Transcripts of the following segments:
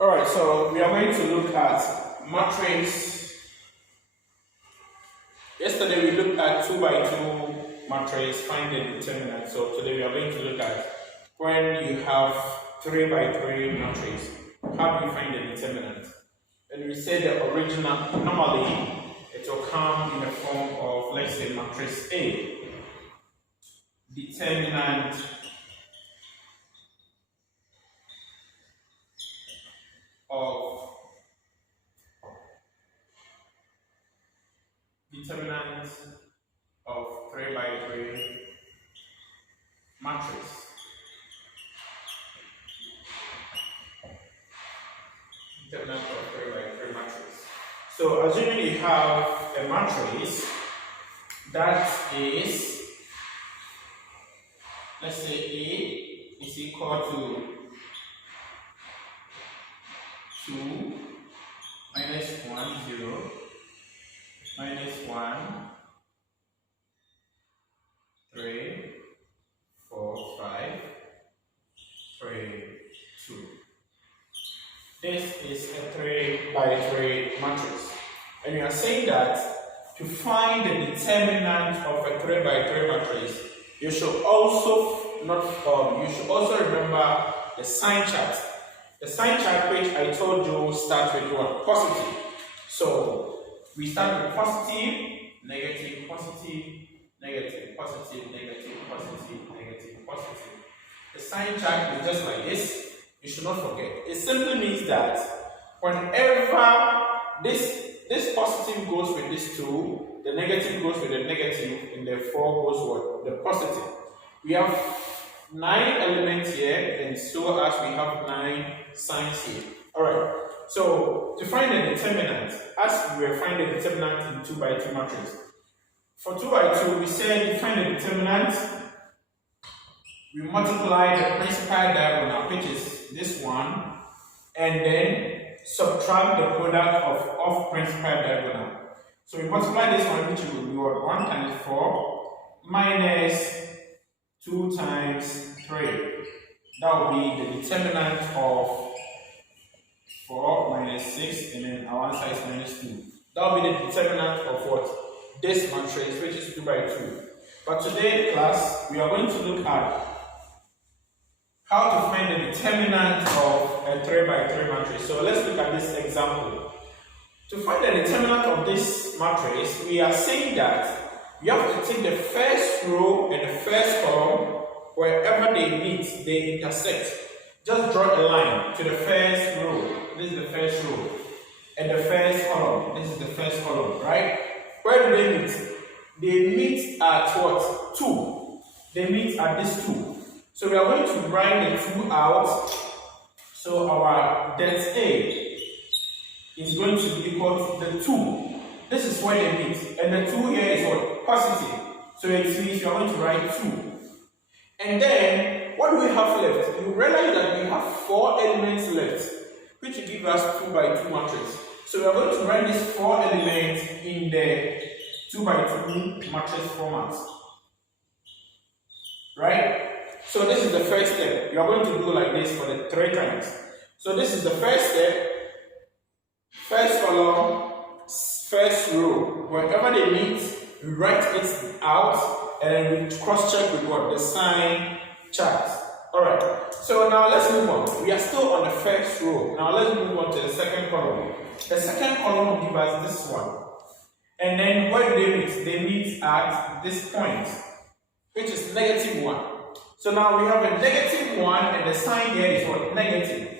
Alright, so we are going to look at matrix. Yesterday we looked at 2 by 2 matrix, find the determinant. So today we are going to look at when you have 3 by 3 matrix, how do you find the determinant? And we said the original, normally it will come in the form of, let's say, matrix A. Determinant of 3 by 3 matrix. Determinant of 3 by 3 matrix. So assuming you have a matrix that is, let's say A is equal to 2 minus 1, 0, minus 1, 3, 4, 5, 3, 2. This is a 3 by 3 matrix. And we are saying that to find the determinant of a 3 by 3 matrix, you should also remember the sign chart. The sign chart which I told you starts with what? Positive. So we start with positive, negative, positive, negative, positive, negative, positive, negative, positive. The sign chart is just like this. You should not forget. It simply means that whenever this positive goes with this 2, the negative goes with the negative, and the 4 goes what? The positive. We have 9 elements here, and so as we have 9 signs here. Alright, so to find the determinant, as we were finding the determinant in 2 by 2 matrix. For 2 by 2, we said to find the determinant, we multiply the principal diagonal, which is this one, and then subtract the product of principal diagonal. So we multiply this one, which will be what? 1 times 4 minus 2 times 3. That will be the determinant of 4 minus 6, and then our answer is minus 2. That will be the determinant of what? This matrix, which is 2 by 2. But today in class, we are going to look at how to find the determinant of a 3 by 3 matrix. So let's look at this example. To find the determinant of this matrix, we are saying that you have to take the first row and the first column, wherever they meet, they intersect. Just draw a line to the first row. This is the first row. And the first column. This is the first column, right? Where do they meet? They meet at what? 2. They meet at this 2. So we are going to write the 2 out. So our delta A is going to be equal to the 2. This is where they meet. And the 2 here is what? Positive. So it means we are going to write 2. And then, what do we have left? You realize that we have 4 elements left, which will give us 2 by 2 matrix. So we are going to write these 4 elements in the 2 by 2 matrix format. Right? So this is the first step. You are going to do like this for the 3 times. So this is the first step. First column, first row. Wherever they meet, we write it out and then we cross-check with what? The sign chart. Alright. So now let's move on. We are still on the first row. Now let's move on to the second column. The second column will give us this one. And then where do they meet? They meet at this point, which is negative 1. So now we have a negative 1 and the sign here is what? Negative.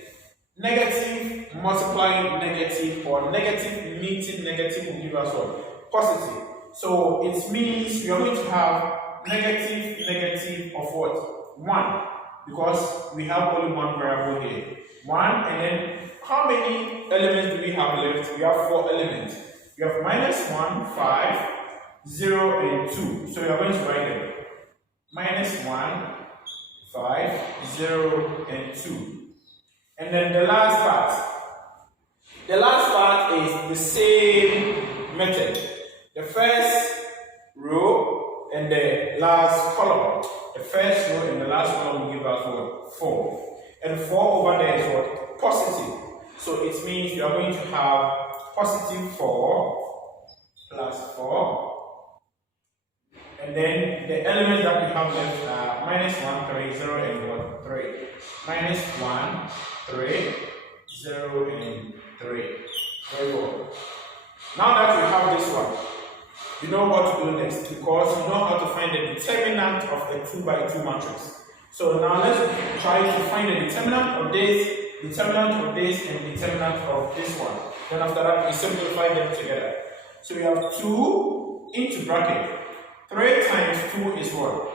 Negative multiplying negative, or negative meeting negative will give us what? Positive. So it means we are going to have negative negative of what? 1. Because we have only one variable here. 1, and then how many elements do we have left? We have 4 elements. We have minus 1, 5, 0, and 2. So we are going to write them. Minus 1, 5, 0, and 2. And then the last part. The last part is the same method. The first row and the last column. The first row and the last column will give us what? 4. And 4 over there is what? Positive. So it means you are going to have positive 4 plus 4. And then the elements that we have left are minus 1, 3, 0, and 1, 3. Minus 1, 3, 0, and 3. Very good. Now that we have this one, you know what to do next because you know how to find the determinant of a 2 by 2 matrix. So now let's try to find the determinant of this, determinant of this, and determinant of this one. Then after that, we simplify them together. So we have 2 into bracket. 3 times 2 is what?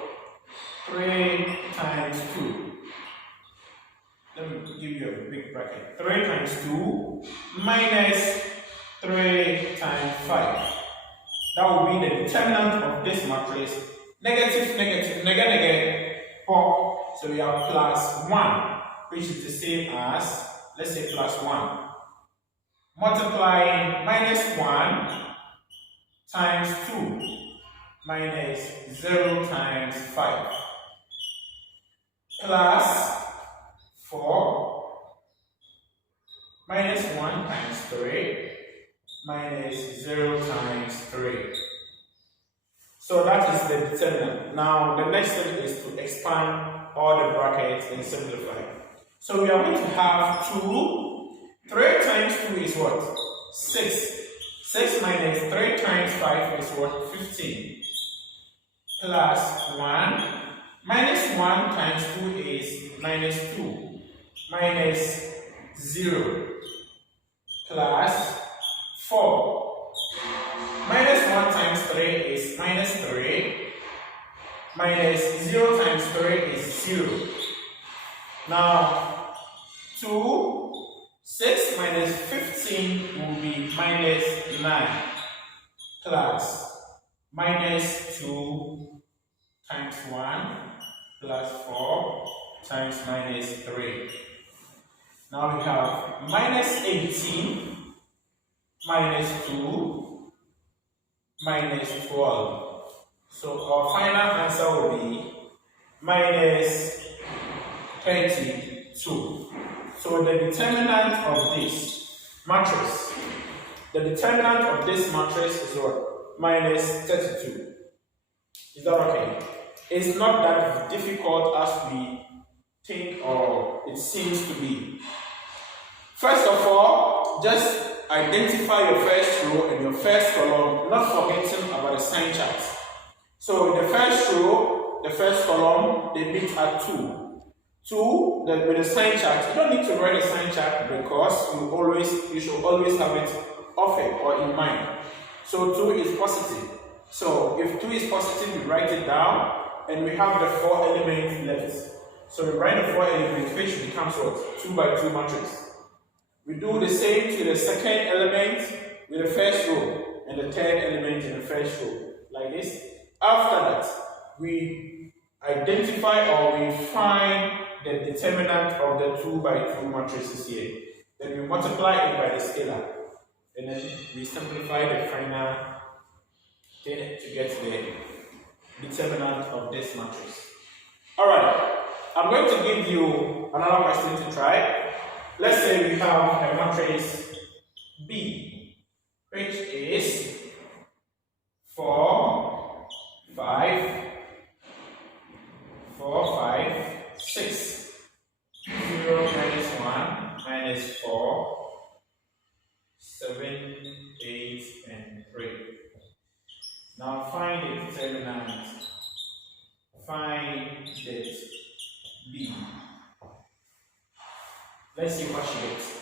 3 times 2. Let me give you a big bracket. 3 times 2 minus 3 times 5. That will be the determinant of this matrix. Negative, negative, negative, 4. So we have plus 1, which is the same as, let's say plus 1. Multiplying minus 1 times 2 minus 0 times 5 plus 4 minus 1 times 3 minus 0 times 3. So that is the determinant. Now the next step is to expand all the brackets and simplify. So we are going to have 2. 3 times 2 is what? 6. 6 minus 3 times 5 is what? 15. Plus 1. Minus 1 times 2 is minus 2. Minus 0. Plus 4. Minus 1 times 3 is minus 3. Minus 0 times 3 is 0. Now, 6 minus 15 will be minus 9. Plus minus 2 times 1 plus 4 times minus 3. Now we have minus 18 minus 2 minus 12. So our final answer will be minus 32. So the determinant of this matrix, is what? Minus 32. Is that okay? It's not that difficult as we think or it seems to be. First of all, just identify your first row and your first column, not forgetting about the sign chart. So the first row, the first column, they meet at 2. 2, with the sign chart, you don't need to write the sign chart because you should always have it often or in mind. So 2 is positive. So if 2 is positive, we write it down and we have the 4 elements left. So we write the 4 elements, which becomes what? 2 by 2 matrix. We do the same to the second element with the first row and the third element in the first row, like this. After that, we identify or we find the determinant of the 2 by 2 matrices here. Then we multiply it by the scalar. And then we simplify the final thing to get the determinant of this matrix. Alright, I'm going to give you another question to try. Let's say we have a matrix B, which is 4, 5, 6. 0 minus 1 minus 4, 7, 8, and 3. Now find the determinant. Find that B. Let's see what she gets.